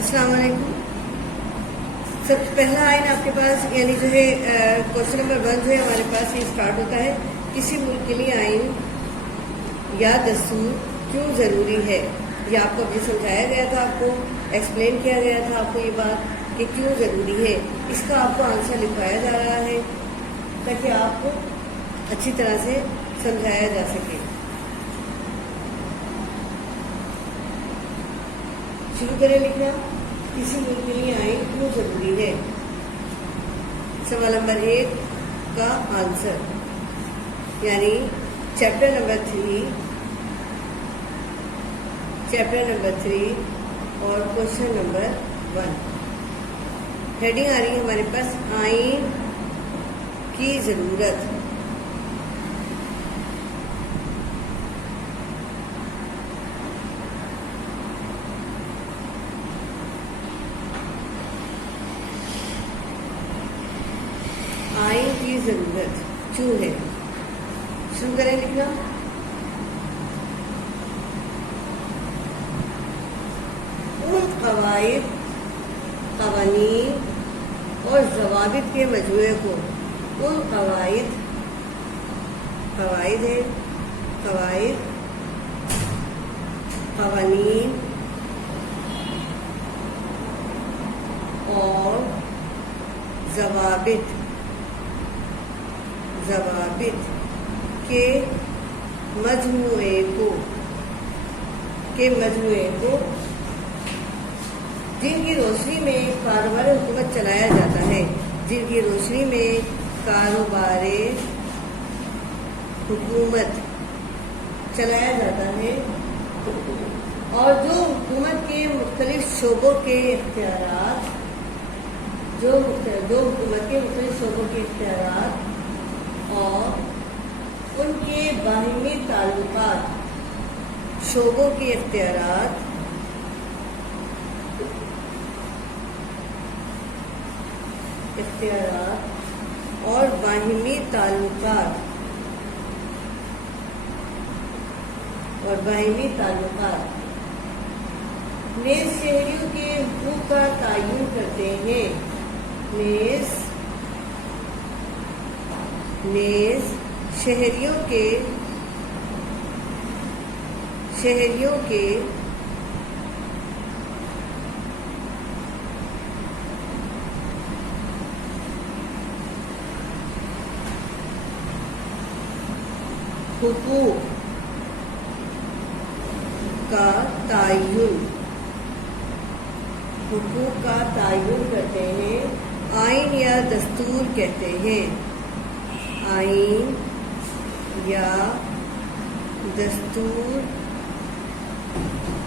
السلام علیکم. سب سے پہلا آئین آپ کے پاس یعنی جو ہے کوشچن نمبر 1 جو ہے ہمارے پاس یہ اسٹارٹ ہوتا ہے. کسی ملک کے لیے آئین یا دستور کیوں ضروری ہے؟ یہ آپ کو ابھی سمجھایا گیا تھا، آپ کو ایکسپلین کیا گیا تھا آپ کو یہ بات کہ کیوں ضروری ہے. اس کا آپ کو آنسر لکھوایا جا رہا ہے تاکہ آپ کو اچھی طرح سے سمجھایا جا سکے. شروع کریں لکھنا. کسی ملک کے لیے آئین کیوں ضروری ہے؟ سوال نمبر 1 کا آنسر یعنی چیپٹر نمبر 3 اور کوشچن نمبر 1. ہیڈنگ آ رہی ہے ہمارے پاس آئین کی ضرورت. آئین کی ضرورت کیوں ہے؟ شروع کریں لکھنا. ان قواعد، قوانین اور ضوابط کے مجموعے کو قواعد قوانین اور ضوابط کے مجموعے کو جن کی روشنی میں کاروبار حکومت چلایا جاتا ہے، اور جو حکومت کے مختلف شعبوں کے اختیارات اور ان کے باہمی تعلقات، شعبوں کے اختیارات اور باہمی تعلقات نیز شہریوں کے حقوق کا تعین کرتے ہیں. نیز شہریوں کے حقوق کا تعین کرتے ہیں. آئین یا دستور کہتے ہیں. آئین یا دستور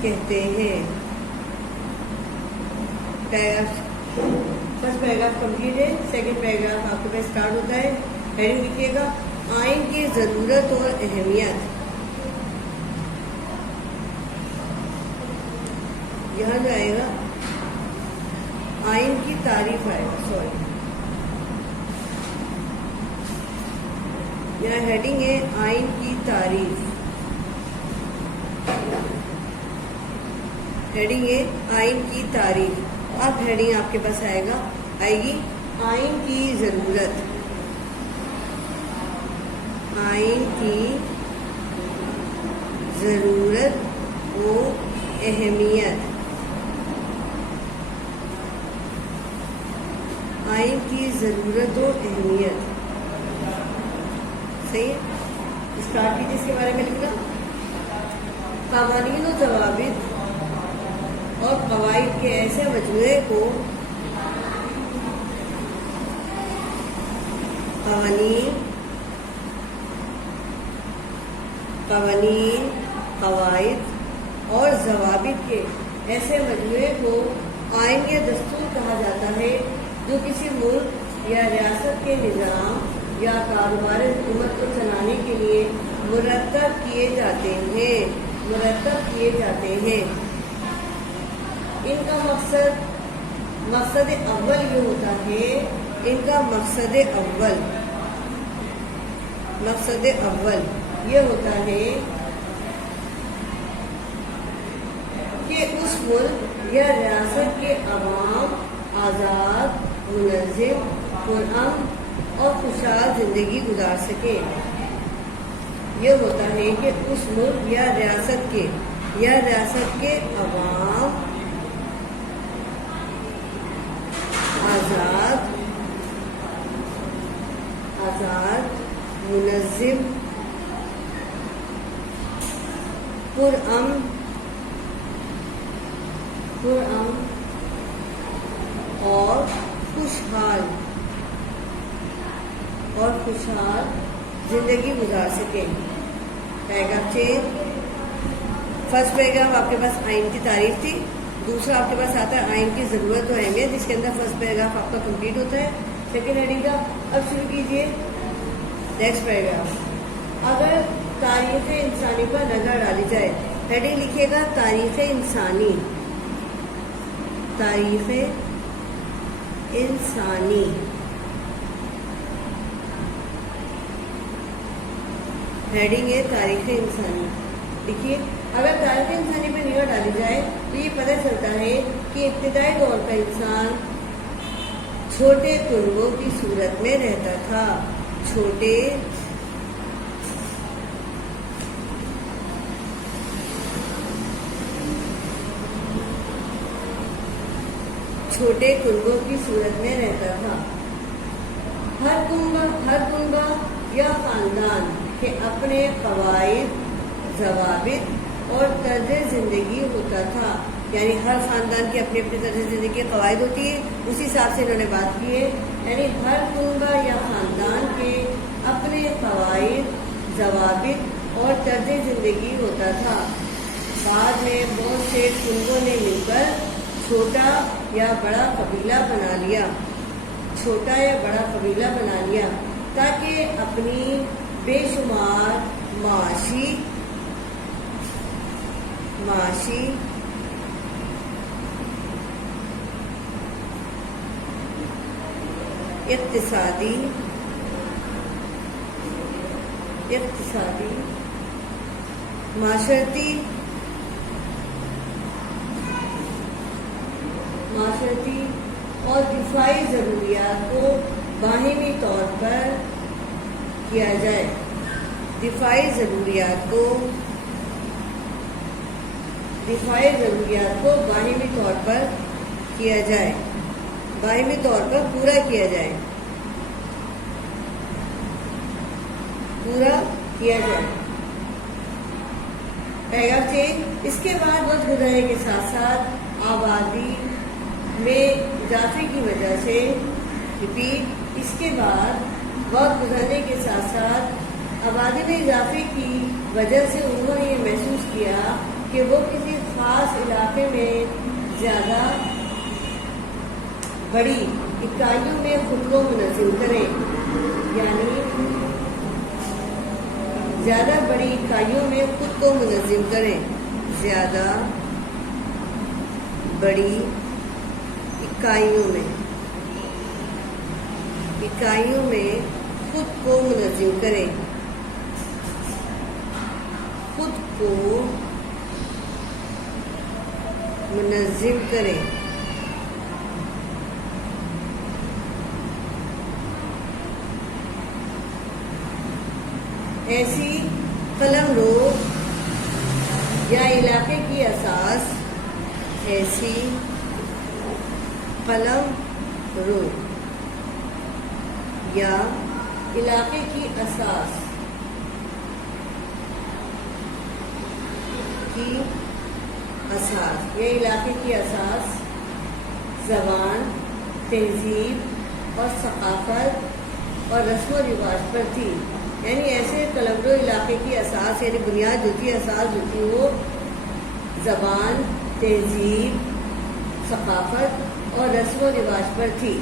کہتے ہیں. فرسٹ پیراگراف کمپلیٹ ہے. سیکنڈ پیراگراف آپ کے پاس اسٹارٹ ہوتا ہے. ہیڈنگ لکھیے گا آئین کی ضرورت اور اہمیت. یہاں جو آئے گا آئین کی تعریف آئے گا. یہاں ہیڈنگ ہے آئین کی تعریف. اب ہیڈنگ آپ کے پاس آئے گی آئین کی ضرورت. آئین کی ضرورت و اہمیت. آئین کی ضرورت و اہمیت. صحیح ہے. اسٹارٹ کیجیے اس کے بارے میں لکھنا. قوانین و ضوابط اور قواعد کے ایسے مجموعے کو قوانین، قواعد اور ضوابط کے ایسے مجموعے کو آئین یا دستور کہا جاتا ہے جو کسی ملک یا ریاست کے نظام یا کاروبار حکومت کو چلانے کے لیے مرتب کیے جاتے ہیں. ان کا مقصد اول یہ ہوتا ہے. مقصد اول یہ ہوتا ہے کہ اس ملک یا ریاست کے عوام آزاد، منظم، پرامن اور خوشحال زندگی گزار سکیں۔ یہ ہوتا ہے کہ اس ملک یا ریاست کے عوام آزاد، منظم، پرامن اور خوشحال زندگی گزار سکیں۔ Paragraph change. فرسٹ پیراگراف آپ کے پاس آئین کی تعریف تھی، دوسرا آپ کے پاس آتا ہے آئین کی ضرورت و اہمیت، جس کے اندر فرسٹ پیراگراف آپ کا کمپلیٹ ہوتا ہے۔ سیکنڈ ہیڈنگ کا اب شروع کیجیے نیکسٹ پیراگراف۔ اگر تاریخ انسانی پر نظر ڈالی جائے، ہیڈنگ لکھیے گا تاریخ انسانی، ہیڈنگ ہے تاریخ انسانی۔ دیکھیے اگر تاریخ انسانی پہ نگاہ ڈالی جائے تو یہ پتہ چلتا ہے کہ ابتدائی دور کا انسان چھوٹے کنبوں کی صورت میں رہتا تھا۔ چھوٹے کنبوں کی صورت میں رہتا تھا۔ ہر کنبہ یا خاندان کے اپنے قواعد، ضوابط اور طرز زندگی ہوتا تھا، یعنی ہر خاندان کی اپنی اپنی طرز زندگی کے قواعد ہوتی ہے، اسی حساب سے انہوں نے بات کی ہے، یعنی ہر کنبہ یا خاندان کے اپنے قواعد، ضوابط اور طرز زندگی ہوتا تھا۔ بعد میں بہت سے کنبوں نے مل کر چھوٹا یا بڑا قبیلہ بنا لیا تاکہ اپنی بے شمار معاشی، اقتصادی، معاشرتی اور دفاعی ضروریات کو باہمی طور پر کیا جائے۔ دفاعی ضروریات کو باہمی طور پر کیا جائے، باہمی طور پر پورا کیا جائے۔ Paragraph change. اس کے بعد وقت گزرنے کے ساتھ ساتھ آبادی میں اضافے کی وجہ سے اس کے بعد وقت گزرنے کے ساتھ ساتھ آبادی میں اضافے کی وجہ سے انہوں نے یہ محسوس کیا کہ وہ کسی خاص علاقے میں زیادہ بڑی اکائیوں میں خود کو منظم کریں، یعنی زیادہ بڑی اکائیوں میں خود کو منظم کریں، زیادہ بڑی اکائیوں میں خود کو منظم کریں، خود کو منظم کریں۔ ایسی قلمرو یا علاقے کی اساس، ایسی قلمرو یا علاقے کی اساس یا علاقے کی اساس زبان، تہذیب اور ثقافت اور رسم و رواج پر تھی، یعنی ایسے قلمرو علاقے کی اساس یعنی بنیاد ہوتی ہے، اساس ہوتی ہے وہ زبان، تہذیب، ثقافت اور رسم و رواج پر تھی۔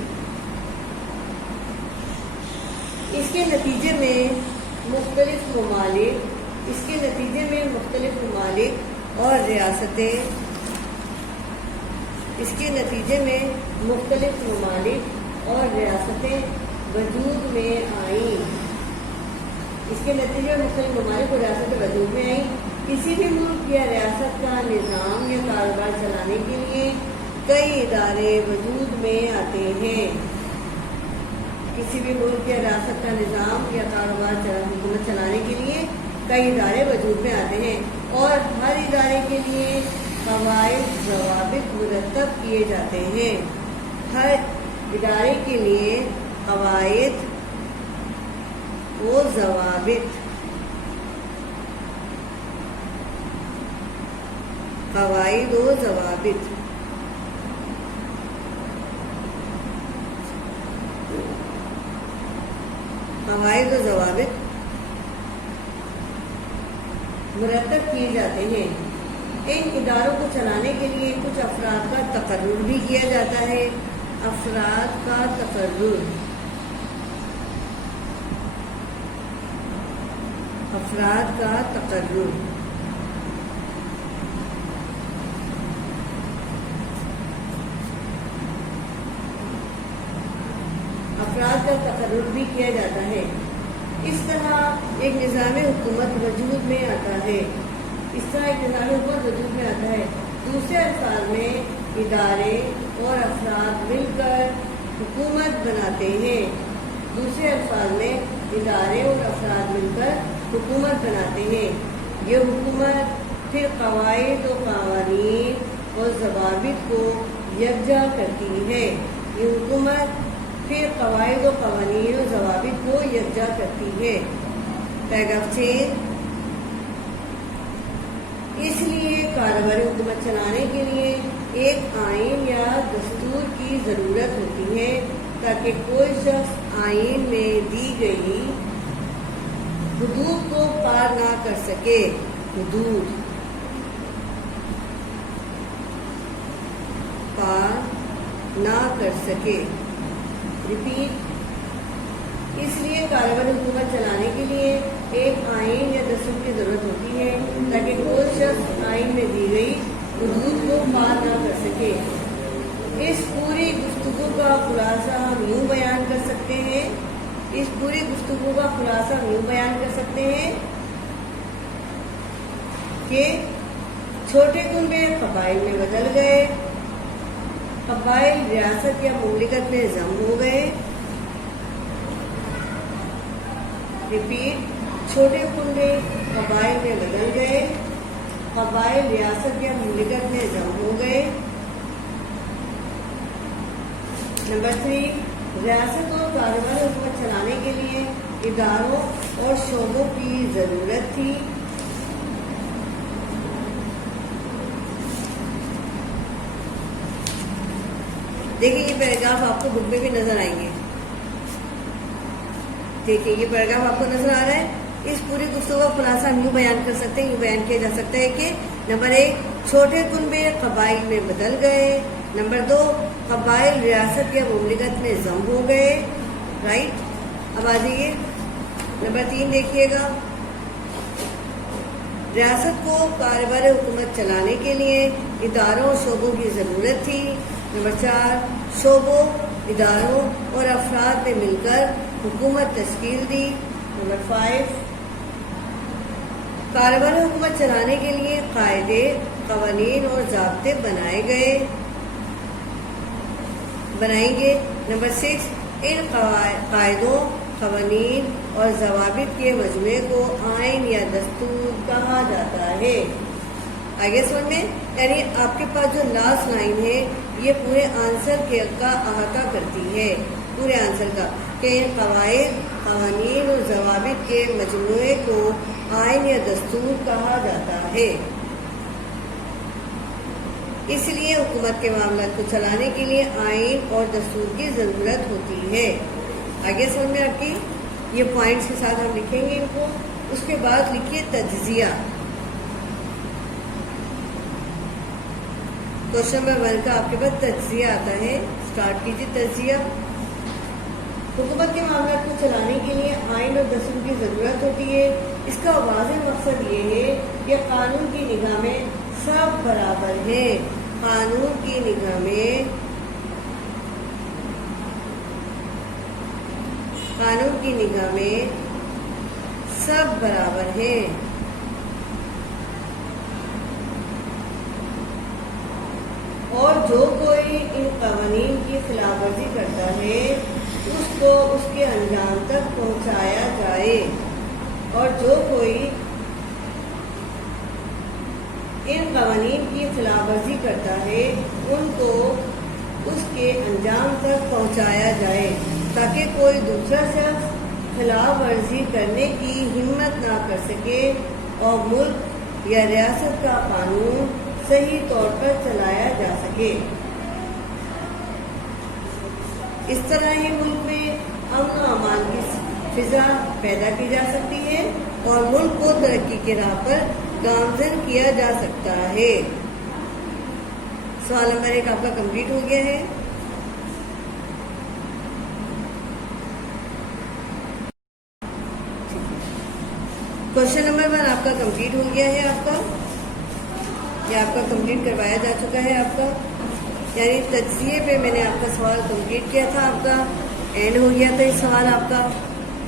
اس کے نتیجے میں مختلف ممالک اور ریاستیں وجود میں آئیں۔ کسی بھی ملک یا ریاست کا نظام یا کاروبار چلانے کے لیے کئی ادارے وجود میں آتے ہیں. کسی بھی ملک یا ریاست کا نظام یا کاروبار حکومت چلانے کے لیے کئی ادارے وجود میں آتے ہیں اور ہر ادارے کے لیے قواعد ضوابط مرتب کیے جاتے ہیں. ہر ادارے کے لیے قواعد و ضوابط قواعد و ضوابط قواعد و ضوابط مرتب کیے جاتے ہیں. ان اداروں کو چلانے کے لیے کچھ افراد کا تقرر بھی کیا جاتا ہے. افراد کا تقرر افراد کا تقرر افراد کا تقرر بھی کیا جاتا ہے. اس طرح ایک نظام حکومت وجود میں آتا ہے. دوسرے الفاظ میں ادارے اور افراد مل کر حکومت بناتے ہیں. یہ حکومت پھر قواعد و قوانین اور ضوابط کو یکجا کرتی ہے. پیراگراف 6. اس لیے کاروباری حکومت چلانے کے لیے ایک آئین یا دستور کی ضرورت ہوتی ہے تاکہ کوئی شخص آئین میں دی گئی حدود کو پار نہ کر سکے. ریپیٹ. اس لیے کاروباری حکومت چلانے کے لیے ایک آئین یا دستور کی ضرورت ہوتی ہے تاکہ کوئی شخص آئین میں دی گئی حدود کو پار نہ کر سکے. اس پوری گفتگو کا خلاصہ ہم یوں بیان کر سکتے ہیں کہ چھوٹے کنبے قبائل میں بدل گئے. قبائل ریاست یا مملکت میں ضم ہو گئے. ریپیٹ. چھوٹے کنبے قبائل میں بدل گئے. قبائل ریاست یا مملکت میں ضم ہو گئے. نمبر 3. ریاست اور کاروباری حکومت چلانے کے لیے اداروں اور شعبوں کی ضرورت تھی. دیکھیں یہ پیراگراف آپ کو بک میں بھی نظر آئیں گے. دیکھیں یہ پیراگراف آپ کو نظر آ رہا ہے. اس پوری گفتگو کا خلاصہ ہم یوں بیان کر سکتے ہیں, یوں بیان کیا جا سکتا ہے کہ نمبر 1 چھوٹے کنبے قبائل میں بدل گئے. نمبر 2 قبائل ریاست یا مملکت میں ضم ہو گئے. رائٹ. اب آ جائیے نمبر 3 دیکھیے گا. ریاست کو کاروبار حکومت چلانے کے لیے اداروں اور شعبوں کی ضرورت تھی. نمبر 4 شعبوں, اداروں اور افراد نے مل کر حکومت تشکیل دی. نمبر 5 کاروبار حکومت چلانے کے لیے قاعدے, قوانین اور ضابطے بنائیں گے. نمبر 6 ان قاعدوں, قوانین اور ضوابط کے مجموعے کو آئین یا دستور کہا جاتا ہے. آگے سمجھ میں, یعنی آپ کے پاس جو لاسٹ لائن ہے یہ پورے آنسر کا احاطہ کرتی ہے, پورے آنسر کا, کہ ان قواعد, قوانین اور ضوابط کے مجموعے کو آئین یا دستور کہا جاتا ہے. اس لیے حکومت کے معاملات کو چلانے کے لیے آئین اور دستور کی ضرورت ہوتی ہے. آگے سمجھ میں آپ کی یہ پوائنٹس کے ساتھ ہم لکھیں گے ان کو. اس کے بعد لکھیے تجزیہ. کوشچن نمبر 1 کا آپ کے پاس تجزیہ آتا ہے. اسٹارٹ کیجیے تجزیہ. حکومت کے معاملات کو چلانے کے لیے آئین اور دستور کی ضرورت ہوتی ہے. اس کا واضح مقصد یہ ہے کہ قانون کی نگاہ میں سب برابر ہیں. قانون کی نگاہ میں سب برابر ہیں. جو کوئی ان قوانین کی خلاف ورزی کرتا ہے اس کو اس کے انجام تک پہنچایا جائے، اور جو کوئی ان قوانین کی خلاف ورزی کرتا ہے ان کو اس کے انجام تک پہنچایا جائے، تاکہ کوئی دوسرا شخص خلاف ورزی کرنے کی ہمت نہ کر سکے اور ملک یا ریاست کا قانون صحیح طور پر چلایا جا سکے۔ اس طرح ہی ملک میں امن و امان کی فضا پیدا کی جا سکتی ہے اور ملک کو ترقی کی راہ پر گامزن کیا جا سکتا ہے۔ سوال نمبر 1 آپ کا کمپلیٹ ہو گیا ہے۔ کوشچن نمبر 1 آپ کا کمپلیٹ ہو گیا ہے، آپ کا یہ آپ کا کمپلیٹ کروایا جا چکا ہے، آپ کا یعنی تجزیے پہ میں نے آپ کا سوال کمپلیٹ کیا تھا، آپ کا اینڈ ہو گیا تھا یہ سوال آپ کا،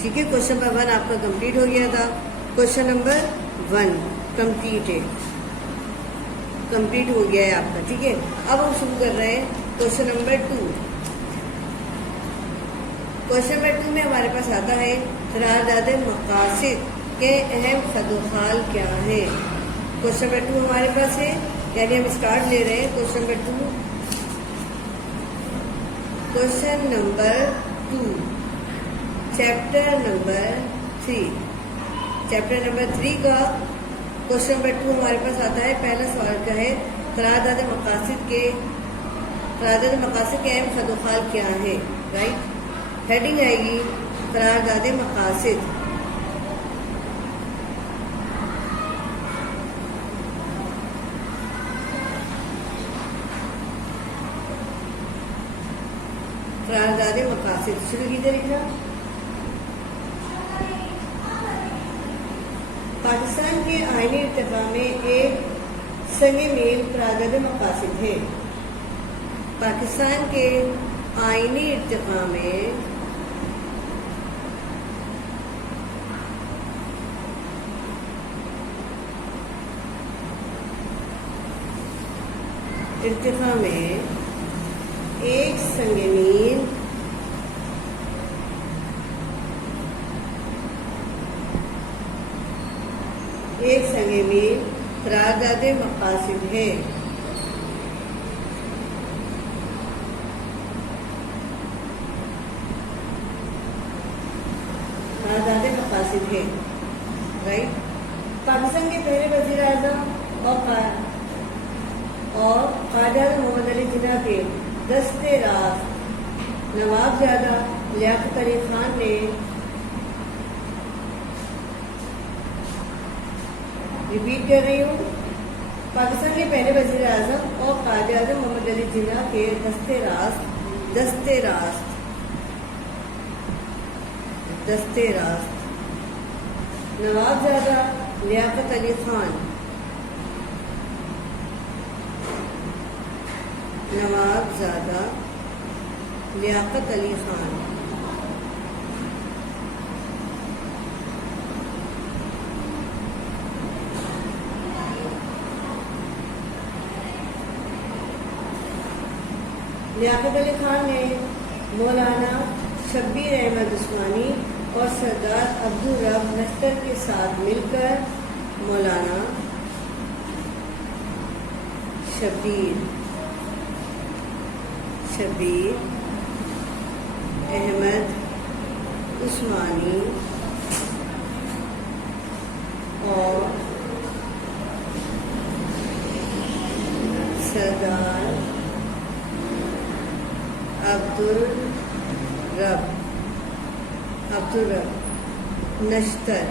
ٹھیک ہے۔ کوشچن نمبر 1 آپ کا کمپلیٹ ہو گیا تھا، کوشچن نمبر 1 کمپلیٹ ہے، کمپلیٹ ہو گیا ہے آپ کا، ٹھیک ہے۔ اب ہم شروع کر رہے ہیں کوشچن نمبر 2۔ کوشچن نمبر 2 میں ہمارے پاس آتا ہے قرارداد مقاصد کے اہم خدوخال کیا ہیں۔ کوشچن نمبر 2 ہمارے پاس ہے، یعنی ہم اسٹارٹ لے رہے ہیں question number 2۔ Question number 2 chapter number 3، chapter number 3 کا کوشچن نمبر 2 ہمارے پاس آتا ہے۔ پہلا سوال کا ہے قرارداد مقاصد کے اہم خدوخال کیا ہیں، رائٹ۔ ہیڈنگ آئے گی قرارداد مقاصد۔ قرارداد مقاصد شروع کیجیے لکھنا۔ پاکستان کے آئینی ارتقاء میں ایک سنگ میل قرارداد مقاصد ہے۔ پاکستان کے آئینی ارتقاء میں ایک سنگ میل قرارداد مقاصد ہے۔ قرارداد مقاصد ہے، رائٹ۔ پاکستان کے پہلے وزیر اعظم اور قائد اعظم محمد علی جناح کے دست راست نواب زادہ لیاقت علی خان نے ریپیٹ کر رہی ہوں، پاکستان کے پہلے وزیر اعظم اور قائد اعظم محمد علی جناح کے دست راست نواب زادہ لیاقت علی خان لیاقت علی خان نے مولانا شبیر احمد عثمانی اور سردار عبدالرب نشتر کے ساتھ مل کر مولانا شبیر احمد عثمانی اور سردار عبدالرب نشتر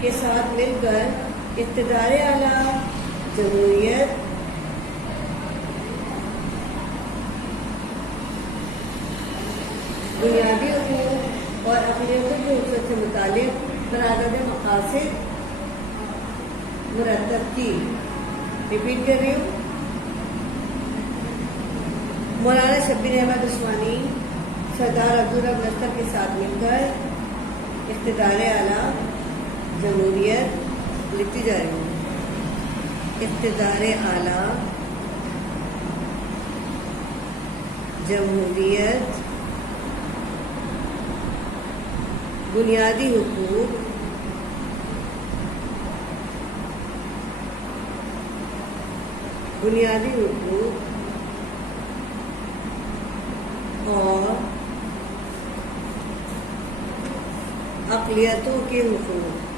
کے ساتھ مل کر اقتدار اعلیٰ، جمہوریت، بنیادی حقوق اور اقلیتوں کے حقوق سے متعلق قرارداد مقاصد مرتب کی۔ ریپیٹ کر رہی ہوں، مولانا شبیر احمد عثمانی سردار عبدالرب نشتر کے ساتھ مل کر اقتدار اعلیٰ، جمہوریت، لکھتی جا رہی ہوں، اقتدار اعلیٰ، جمہوریت، بنیادی حقوق، اور اقلیتوں کے حقوق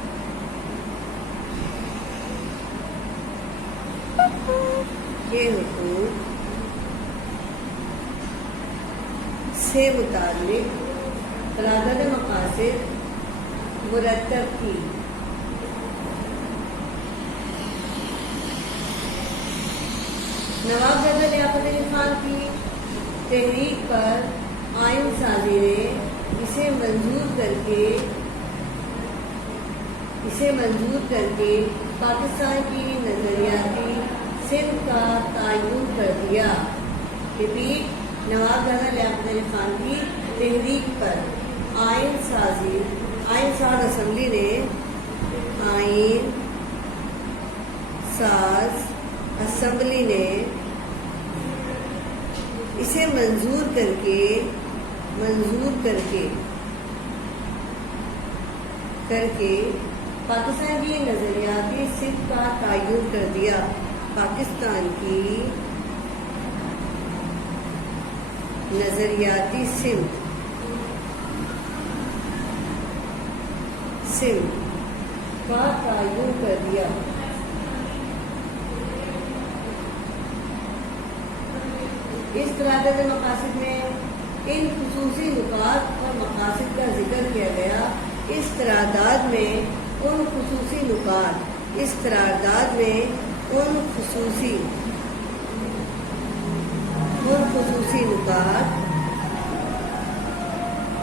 سے متعلق قرارداد مقاصد مرتب کی۔ نواب زیادہ لیاقت علی خان کی تحریک پر آئین سازی نے اسے منظور کر کے پاکستان کی نظریاتی سمت کا تعین کر دیا۔ نواب زیادہ لیاقت علی خان کی تحریک پر آئین ساز اسمبلی نے اسے منظور کر کے پاکستان کی نظریاتی سمت کا تعین کر دیا۔ پاکستان کی نظریاتی سمت کا تعین کر دیا۔ اس قرارداد مقاصد میں ان خصوصی نکات اور مقاصد کا ذکر کیا گیا۔ اس قرارداد میں ان خصوصی نکات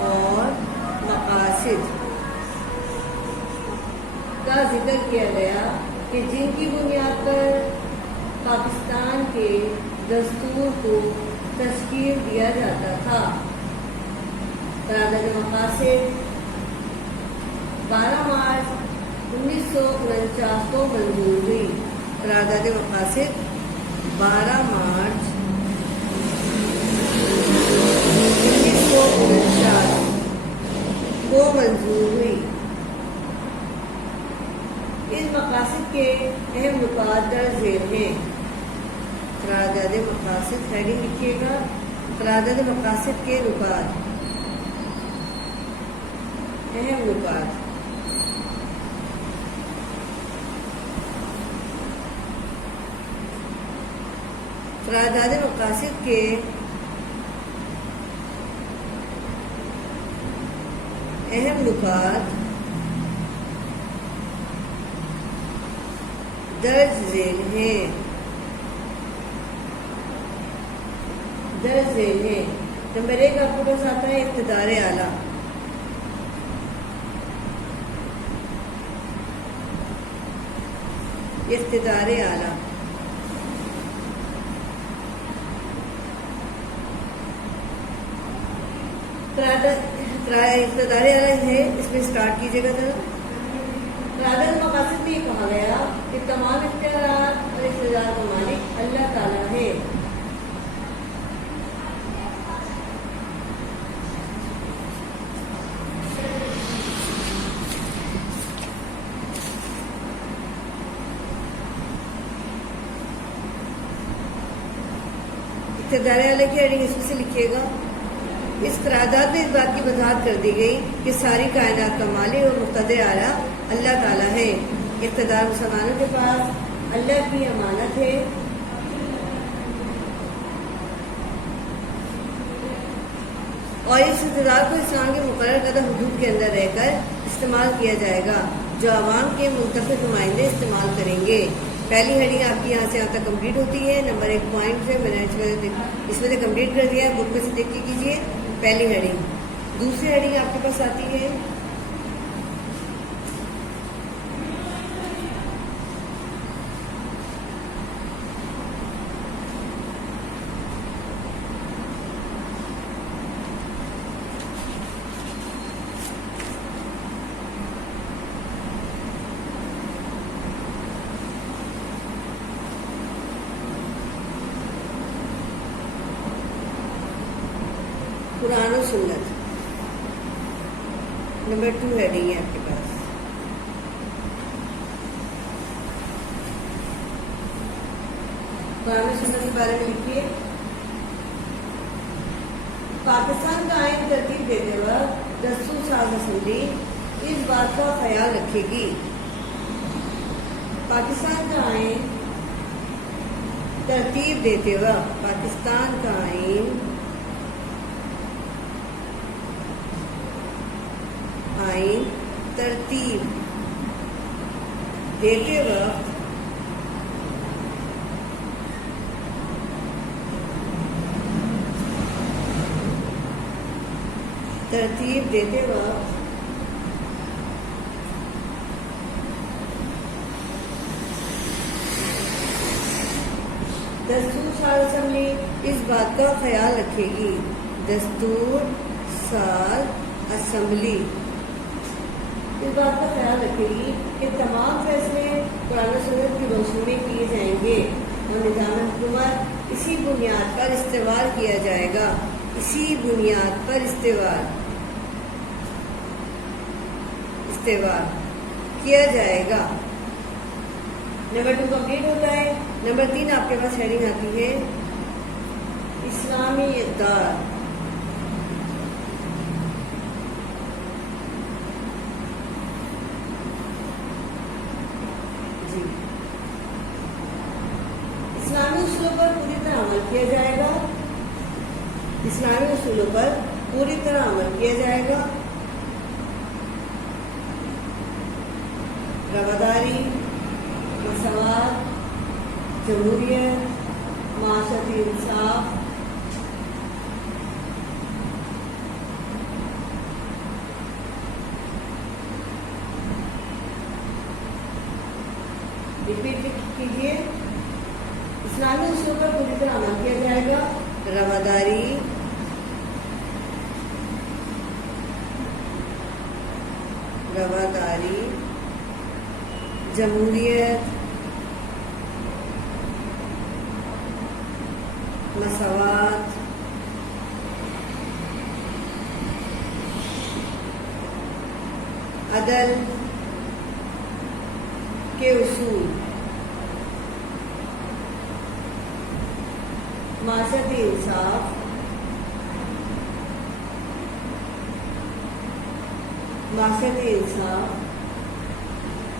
اور مقاصد کا ذکر کیا گیا کہ جن کی بنیاد پر پاکستان کے دستور کو تشکیل دیا جاتا تھا۔ قرارداد مقاصد 12 مارچ 1949 کو منظور ہوئی۔ قرارداد مقاصد 12 مارچ 1949 کو منظور ہوئی۔ اس مقاصد کے اہم نکات درج ذیل ہیں۔ قرارداد مقاصد ہیڈنگ لکھیے گا، قرارداد مقاصد کے نکات، اہم نکات۔ قرارداد مقاصد کے اہم نکات درج ذیل ہیں۔ نمبر 1 آپ کے پاس آتا ہے اقتدار اعلیٰ۔ اقتدار اعلیٰ ہے، اس میں اسٹارٹ کیجیے گا ذرا۔ قرارداد مقاصد میں یہ کہا گیا کہ تمام اختیارات اور اقتدار کا مالک اللہ تعالیٰ ہے۔ اقتدار اعلیٰ کی ہیڈنگ اس میں سے لکھیے گا۔ اس قرارداد میں اس بات کی وضاحت کر دی گئی کہ ساری کائنات کا مالک اور مقتدر اعلیٰ اللہ تعالیٰ ہے۔ اقتدار مسلمانوں کے پاس اللہ کی امانت ہے۔ اور اس اقتدار کو اسلام کے مقرر کردہ حدود کے اندر رہ کر استعمال کیا جائے گا، جو عوام کے منتخب نمائندے استعمال کریں گے۔ پہلی ہیڈنگ آپ کی یہاں سے یہاں تک کمپلیٹ ہوتی ہے۔ نمبر 1 پوائنٹ ہے، میں نے اس میں سے کمپلیٹ کر دیا ہے، بک میں سے دیکھ کے کیجیے۔ پہلی ہیڈنگ۔ دوسری ہیڈنگ آپ کے پاس آتی ہے قرآن و سنت. نمبر 2 ہیڈنگ ہے آپ کے پاس. قرآن و سنت کے بارے میں لکھیے. پاکستان کا آئین ترتیب دیتے وقت دستور ساز اسمبلی اس بات کا خیال رکھے گی. پاکستان کا آئین ترتیب دیتے وقت پاکستان کا آئین ترتیب دیتے وقت دستور ساز اسمبلی اس بات کا خیال رکھے گی. دستور ساز اسمبلی اس بات کا خیال رکھے گی کہ تمام فیصلے قرآن و سنت کی روشنی میں کیے جائیں گے اور نظام حکومت اسی بنیاد پر استوار کیا جائے گا. اسی بنیاد پر استوار کیا جائے گا. نمبر 2 کمپلیٹ ہوتا ہے. نمبر 3 آپ کے پاس ہیڈنگ آتی ہے اسلامی اقدار. جی اسلامی اصولوں پر پوری طرح عمل کیا جائے گا. اسلامی اصولوں پر پوری طرح عمل کیا جائے گا. رواداری، مساوات، جمہوریت، معاشرتی انصاف، ریپیٹ کیجیے. اسلامی اصول پر پوری طرح عمل کیا جائے گا. رواداری، جمہوریت، مساوات، عدل کے اصول، معاشرتی انصاف،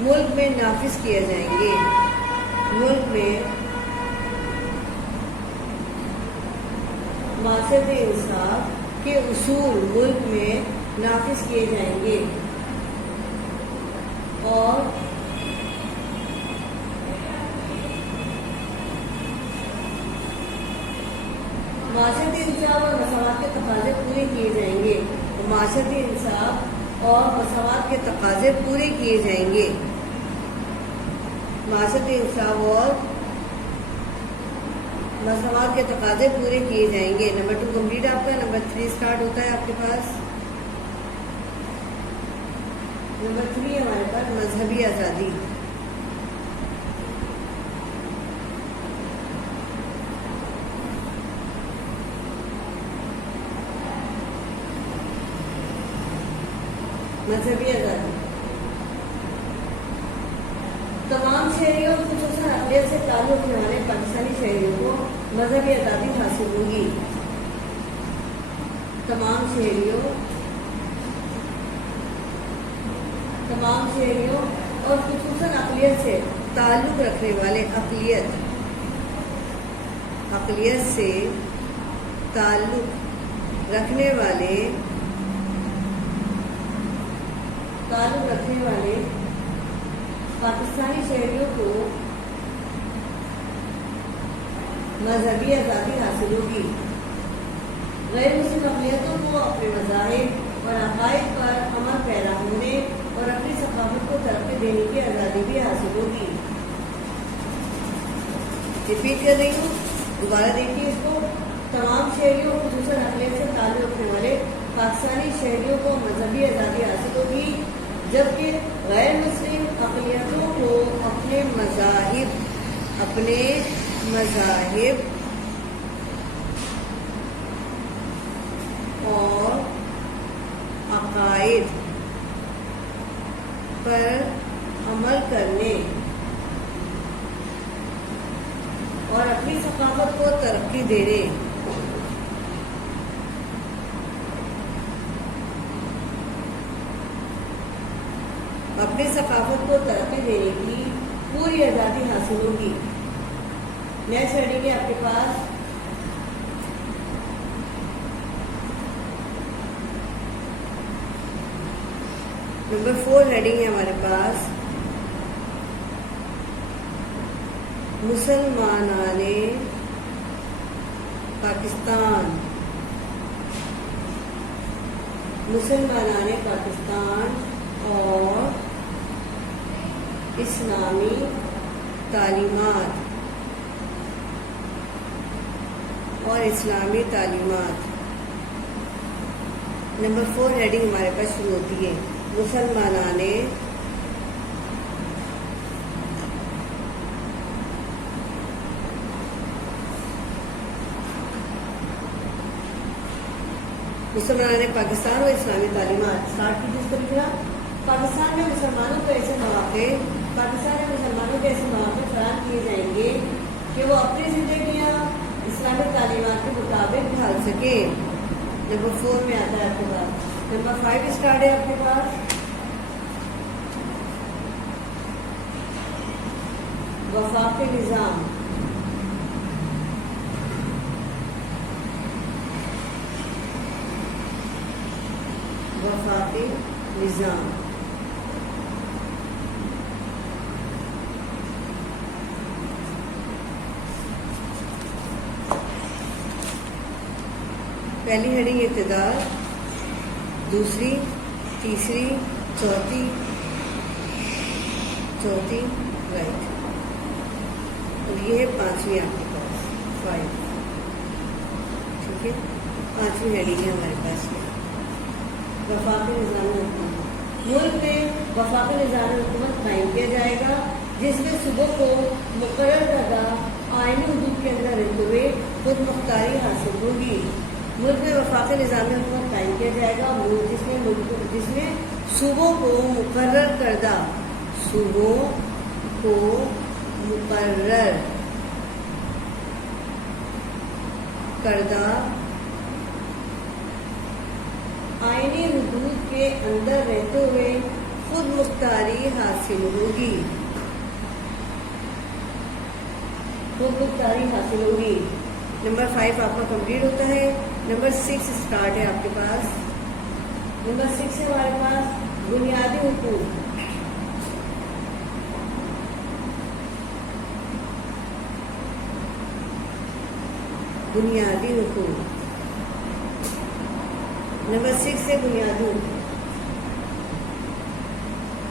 ملک میں نافذ کیے جائیں گے. ملک میں معاشرتی انصاف کے اصول ملک میں نافذ کیے جائیں گے اور معاشرتی انصاف اور مساوات کے تقاضے پورے کیے جائیں گے. معاشرتی انصاف اور مساوات کے تقاضے پورے کیے جائیں گے. معاشرتی انصاف اور مساوات کے تقاضے پورے کیے جائیں گے. نمبر 2 کمپلیٹ آپ کا. نمبر 3 اسٹارٹ ہوتا ہے آپ کے پاس. نمبر 3 ہمارے پاس مذہبی آزادی. مذہبی آزادی تمام شہریوں خصوصاً اقلیت سے تعلق رکھنے والے پاکستانی شہریوں کو مذہبی آزادی حاصل ہوگی. تمام شہریوں اور خصوصاً اقلیت سے تعلق رکھنے والے اقلیت سے تعلق رکھنے والے پاکستانی شہریوں کو مذہبی آزادی حاصل ہوگی. غیر مسلم اقلیتوں کو اپنے مذاہب اور عقائد پر عمل پیرا ہونے اور اپنی ثقافت کو ترقی دینے کی آزادی بھی حاصل ہوگی. ریپیٹ کر رہی ہوں, دوبارہ دیکھیے اس کو. تمام شہریوں خصوصاً اقلیت سے تعلق رکھنے والے پاکستانی شہریوں کو مذہبی آزادی حاصل ہوگی, جبکہ غیر مسلم اقلیتوں کو اپنے مذاہب عائد پر عمل کرنے اور اپنی ثقافت کو ترقی دینے کی پوری آزادی حاصل ہوگی. نیکسٹ ہیڈنگ ہے آپ کے پاس نمبر 4 ہیڈنگ ہے ہمارے پاس مسلمانان پاکستان اور اسلامی تعلیمات نمبر 4 ہیڈنگ ہمارے پاس شروع ہوتی ہے مسلمانان پاکستان اور اسلامی تعلیمات. اسٹارٹ کی جس طریقہ پاکستان میں مسلمانوں کو ایسے مواقع فراہم کیے جائیں گے کہ وہ اپنی زندگیاں اسلامی تعلیمات کے مطابق ڈھال سکیں. نمبر 4 میں آتا ہے آپ کے پاس. نمبر 5 اسٹارٹ ہے آپ کے پاس وفاقی نظام. پہلی ہیڈنگ اقتدار، دوسری، تیسری، چوتھی رائٹ، اور یہ ہے 5ویں آپ کے پاس 5. ٹھیک ہے، 5ویں ہیڈنگ ہے ہمارے پاس میں وفاقی نظام حکومت. ملک میں وفاقی نظام حکومت قائم کیا جائے گا جس میں صوبوں کو مقرر کردہ آئینی حدود کے اندر رہتے ہوئے خود مختاری حاصل ہوگی. ملک میں وفاقی نظام حکومت قائم کیا جائے گا جس میں صوبوں کو مقرر کردہ آئینی حدود کے اندر رہتے ہوئے خود مختاری حاصل ہوگی. نمبر 5 آپ کا کمپلیٹ ہوتا ہے. نمبر 6 اسٹارٹ ہے آپ کے پاس. نمبر 6 ہے ہمارے پاس بنیادی حقوق. نمبر 6 ہے بنیادی حقوق.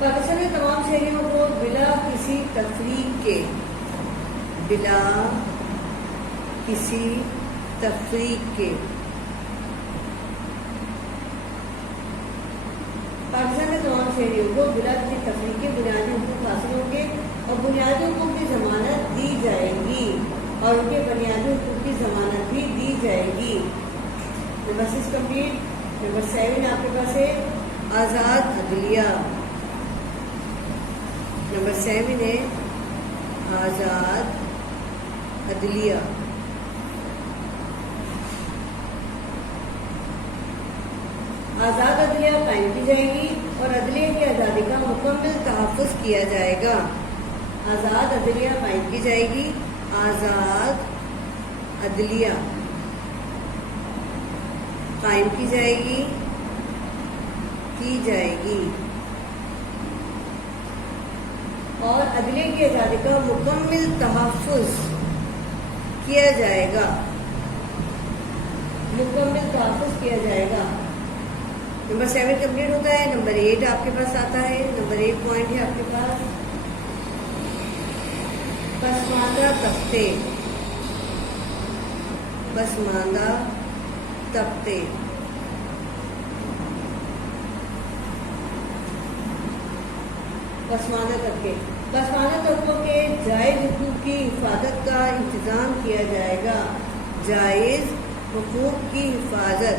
پاکستان میں تمام شہریوں کو بلا کسی تفریق کے بنیادی حقوق حاصل ہوں گے اور بنیادی حقوق کی ضمانت دی جائے گی اور ان کے بنیادی حقوق کی ضمانت بھی دی جائے گی. Number 6 complete. نمبر 7 آپ کے پاس ہے آزاد عدلیہ. نمبر 7 ہے آزاد عدلیہ. آزاد عدلیہ قائم کی جائے گی اور عدلیہ کی آزادی کا مکمل تحفظ کیا جائے گا. آزاد عدلیہ قائم کی جائے گی. آزاد عدلیہ قائم کی جائے گی اور عدلیہ کی آزادی کا مکمل تحفظ کیا جائے گا. نمبر 7 کمپلیٹ ہوتا ہے. نمبر 8 آپ کے پاس آتا ہے. نمبر 8 پوائنٹ ہے آپ کے پاس پسماندہ طبقے. پسماندہ طبقے طبقوں کے جائز حقوق کی حفاظت کا انتظام کیا جائے گا. جائز حقوق کی حفاظت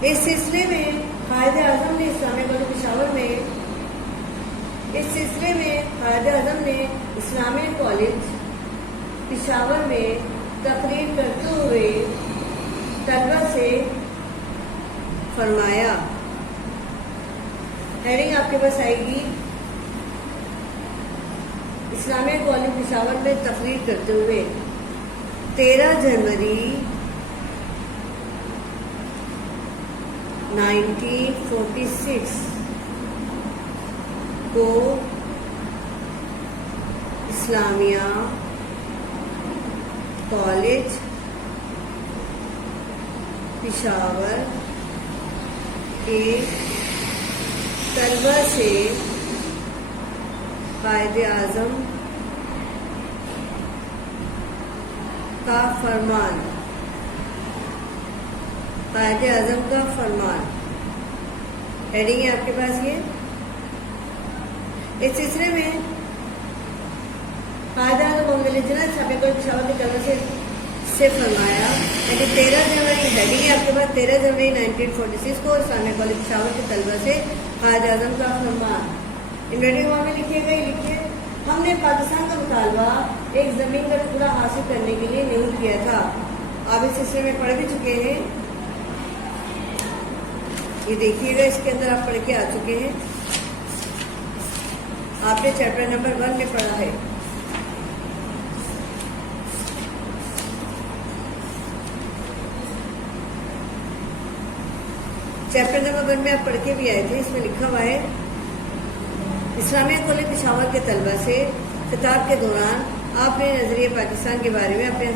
اس سلسلے میں قائد اعظم نے اسلامیہ کالج پشاور میں اسلامیہ کالج پشاور میں تقریر کرتے ہوئے طلبہ سے فرمایا. ہیڈنگ آپ کے پاس آئے گی اسلامیہ کالج پشاور میں تقریر کرتے ہوئے 13 جنوری 1946 کو اسلامیہ کالج پشاور کے طلبہ سے قائد اعظم کا فرمان ہیڈنگ ہے آپ کے پاس یہ. اس سلسلے میں قائد اعظم اسلامیہ کالج پشاور کے طلبہ سے فرمایا. 13 جنوری ہیڈنگ ہے آپ کے پاس 13 جنوری 1946 کو اسلامیہ کالج پشاور کے طلبہ سے قائد اعظم کا فرمان. انویٹنگ وہاں میں لکھیے گا. یہ لکھیے ہم نے پاکستان کا مطالبہ ایک زمین کا ٹکڑا حاصل کرنے کے لیے نہیں کیا تھا. آپ اس سلسلے میں پڑھ بھی چکے ہیں. یہ دیکھیے گا اس کے اندر آپ پڑھ کے آ چکے ہیں. آپ نے چیپٹر نمبر 1 میں پڑھا ہے. چیپٹر نمبر 1 میں آپ پڑھ کے بھی آئے تھے. اس میں لکھا ہوا ہے اسلامیہ کالج پشاور کے طلبہ سے خطاب کے دوران آپ نے نظریہ پاکستان کے بارے میں اپنے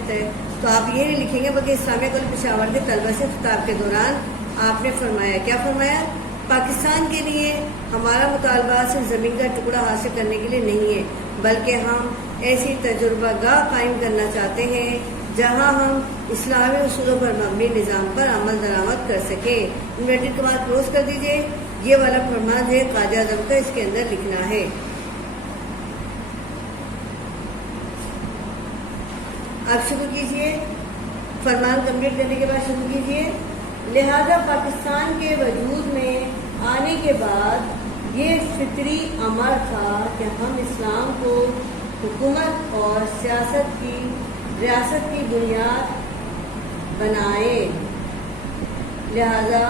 تو آپ یہ نہیں لکھیں گے بلکہ اسلامیہ کالج پشاور کے طلبہ سے خطاب کے دوران آپ نے فرمایا. کیا فرمایا؟ پاکستان کے لیے ہمارا مطالبہ صرف زمین کا ٹکڑا حاصل کرنے کے لیے نہیں ہے بلکہ ہم ایسی تجربہ گاہ قائم کرنا چاہتے ہیں جہاں ہم اسلامی اصولوں پر مبنی نظام پر عمل درآمد کر سکیں. انویٹر کے بعد کلوز کر دیجئے. یہ والا فرمان جو ہے قائد اعظم کا اس کے اندر لکھنا ہے. آپ شروع کیجئے. فرمان کمپلیٹ کرنے کے بعد شروع کیجئے. لہذا پاکستان کے وجود میں آنے کے بعد یہ فطری امر تھا کہ ہم اسلام کو حکومت اور ریاست کی بنیاد بنائیں. لہذا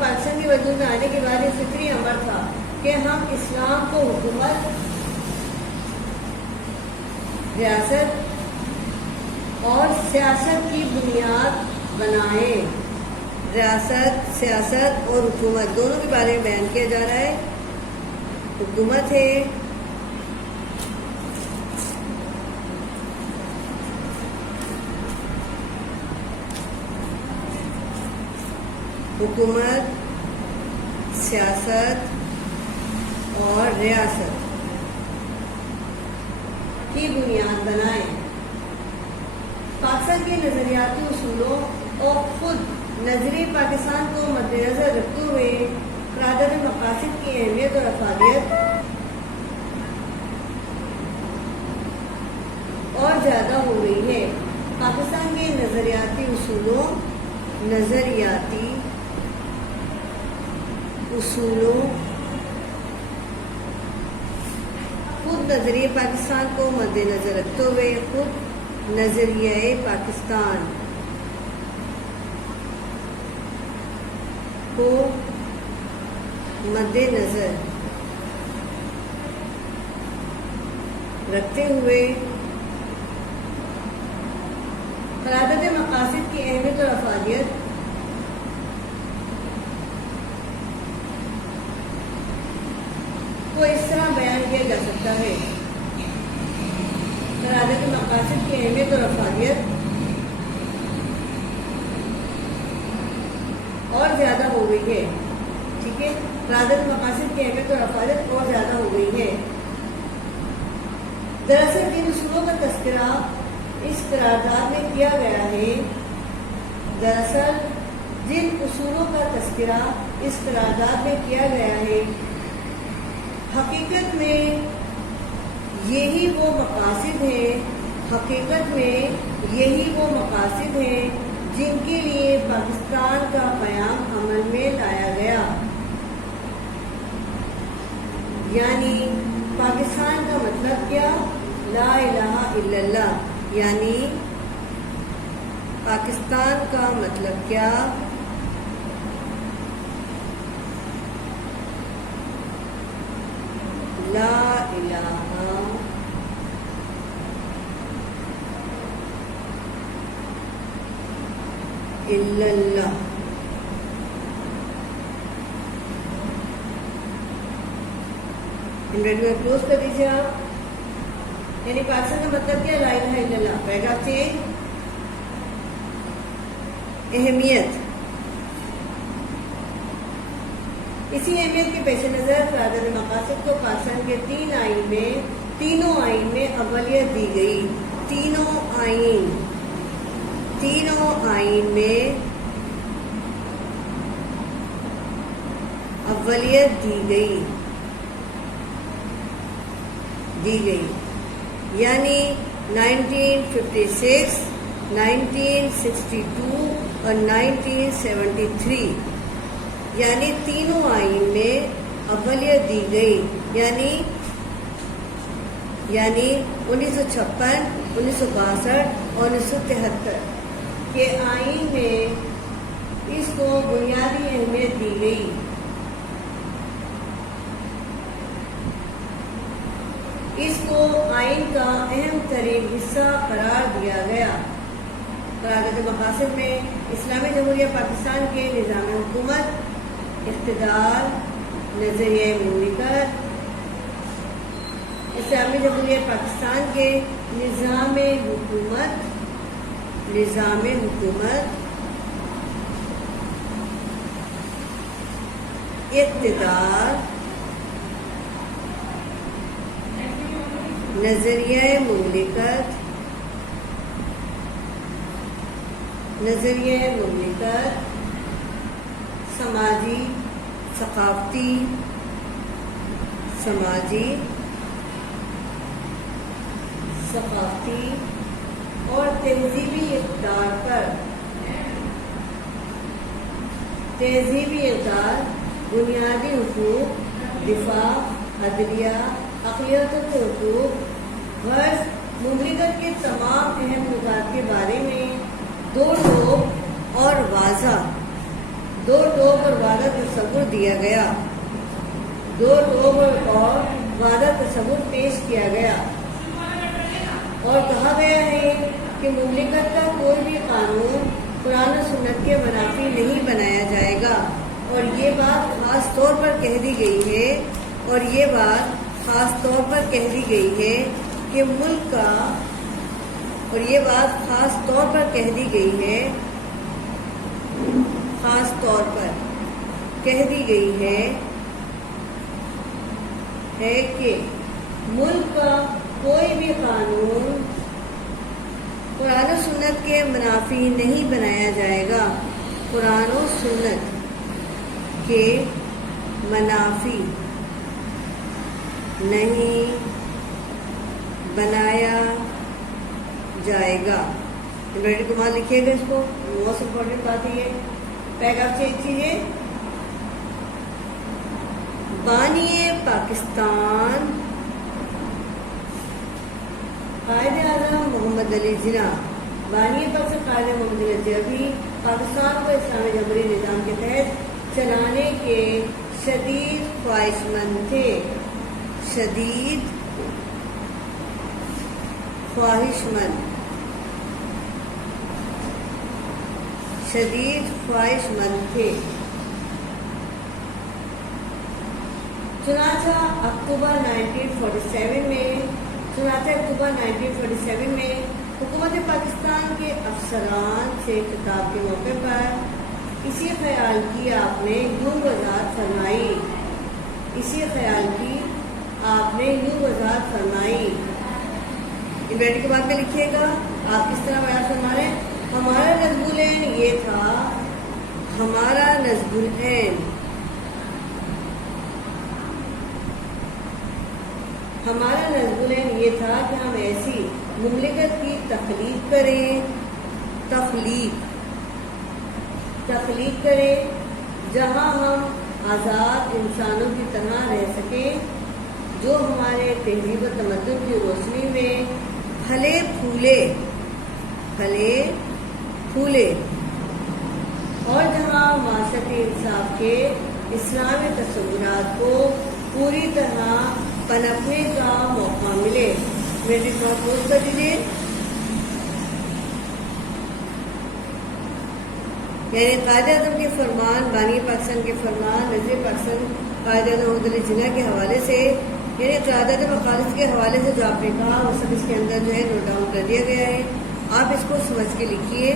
پاکستان کے وجود میں آنے کے بعد یہ فطری امر تھا کہ ہم اسلام کو حکومت، ریاست اور سیاست کی بنیاد بنائیں. ریاست، سیاست اور حکومت دونوں کے بارے میں بیان کیا جا رہا ہے. حکومت ہے، سیاست اور ریاست کی بنیاد بنائیں. پاکستان کے نظریاتی اصولوں اور خود نظری پاکستان کو مد نظر رکھتے ہوئے قرارداد مقاصد کی اہمیت اور افادیت اور زیادہ ہو رہی ہے. پاکستان کے نظریاتی اصولوں خود نظریہ پاکستان کو مد نظر رکھتے ہوئے خود نظریہ پاکستان کو مد نظر رکھتے ہوئے قرارداد مقاصد کی اہمیت اور افادیت کو اس طرح بیان کیا جا سکتا ہے. قرارداد مقاصد کی اہمیت اور افادیت اور زیادہ ہو گئی ہے. ٹھیک ہے، قرارداد مقاصد کی اہمیت اور افادیت اور زیادہ ہو گئی ہے. دراصل جن اصولوں کا تذکرہ اس قرارداد میں کیا گیا ہے حقیقت میں یہی وہ مقاصد ہیں جن کے لیے پاکستان کا قیام عمل میں لایا گیا. یعنی پاکستان کا مطلب کیا؟ لا الہ الا اللہ. یعنی پاکستان کا مطلب کیا؟ لا الہ الا اللہ. انٹرویو میں کلوز کر دیجیے آپ. یعنی پاکستان کا مطلب کیا؟ لا الہ الا اللہ. Paragraph change. اہمیت. اسی اہمیت کے پیش نظر قرارداد مقاصد کو پاکستان کے تینوں آئین میں اولیت دی گئی. تینوں آئین میں اولیت دی گئی. یعنی 1956, 1962 اور 1973. یعنی تینوں آئین میں اولیت دی گئی. یعنی 1956, 1962 اور 1973 کے آئین میں اس کو بنیادی اہمیت دی گئی. اس کو آئین کا اہم ترین حصہ قرار دیا گیا. قرارداد مقاصد میں اسلامی جمہوریہ پاکستان کے نظام حکومت, اقتدار, نظریہ مملکت, اسلامی جمہوریہ پاکستان کے نظام حکومت, اقتدار, نظریہ مملکت, سماجی, ثقافتی اور تہذیبی اقدار, بنیادی حقوق, دفاع, عدلیہ, اقلیتوں کے حقوق, غرض مملکت کے تمام اہم نکات کے بارے میں دو ٹوک اور واضح تصور دیا گیا. تصور پیش کیا گیا اور کہا گیا ہے کہ مملکت کا کوئی بھی قانون قرآن و سنت کے منافی نہیں بنایا جائے گا. اور یہ بات خاص طور پر کہہ دی گئی ہے کہ ملک کا کوئی بھی قانون قرآن و سنت کے منافی نہیں بنایا جائے گا. قرآن و سنت کے منافی نہیں بنایا جائے گا. انورٹر کمال لکھیے گا اس کو. موسٹ امپورٹنٹ بات ہے یہ. پیراگراف چینج کیجیے. بانی پاکستان قائد اعظم محمد علی جناح. بانی پاکستان قائد محمد علی جناح بھی پاکستان کو اسلامی جمہوری نظام کے تحت چلانے کے شدید خواہشمند تھے. چنانچہ اکتوبر 1947 میں حکومت پاکستان کے افسران سے خطاب کے موقع پر اسی خیال کی آپ نے یوں وضاحت فرمائی. انورٹر کے بعد میں لکھیے گا. آپ کس طرح بیان فرما رہے ہیں؟ ہمارا نصب العین یہ تھا کہ ہم ایسی مملکت کی تخلیق تخلیق کریں جہاں ہم آزاد انسانوں کی طرح رہ سکیں، جو ہمارے تہذیب و تمدن کی روشنی میں پھلے پھولے اور جہاں معاشرتی انصاف کے اسلامی تصورات کو پوری طرح پنپنے کا موقع ملے۔ میری محفوظ کر دیجیے۔ یعنی قائد اعظم کے فرمان، بانی پاکستان کے فرمان، نظیر پاکستان قائد اعظم محمد علی جناح کے حوالے سے، یعنی قیادت مخالف کے حوالے سے جو آپ نے کہا وہ سب اس کے اندر جو ہے نوٹ ڈاؤن کر دیا گیا ہے۔ آپ اس کو سمجھ کے لکھیے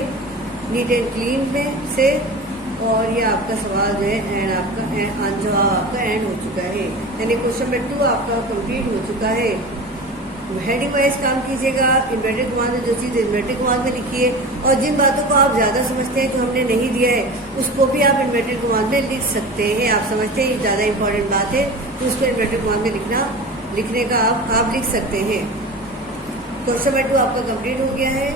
نیٹ اینڈ کلین میں سے، اور یہ آپ کا سوال جو ہے اینڈ آپ کا جواب آپ کا اینڈ ہو چکا ہے، یعنی کوشچن نمبر 2 آپ کا کمپلیٹ ہو چکا ہے۔ ہیڈنگ وائز کام کیجیے گا، انورٹڈ کماز میں جو چیز انورٹڈ کماز میں لکھیے، اور جن باتوں کو آپ زیادہ سمجھتے ہیں کہ ہم نے نہیں دیا ہے اس کو بھی آپ انورٹڈ کماز میں لکھ سکتے ہیں۔ آپ سمجھتے ہیں یہ زیادہ امپورٹنٹ بات ہے تو اس کو انورٹڈ کماز میں لکھنے کا آپ لکھ سکتے ہیں۔ کوشچن نمبر 2 آپ کا کمپلیٹ ہو گیا ہے۔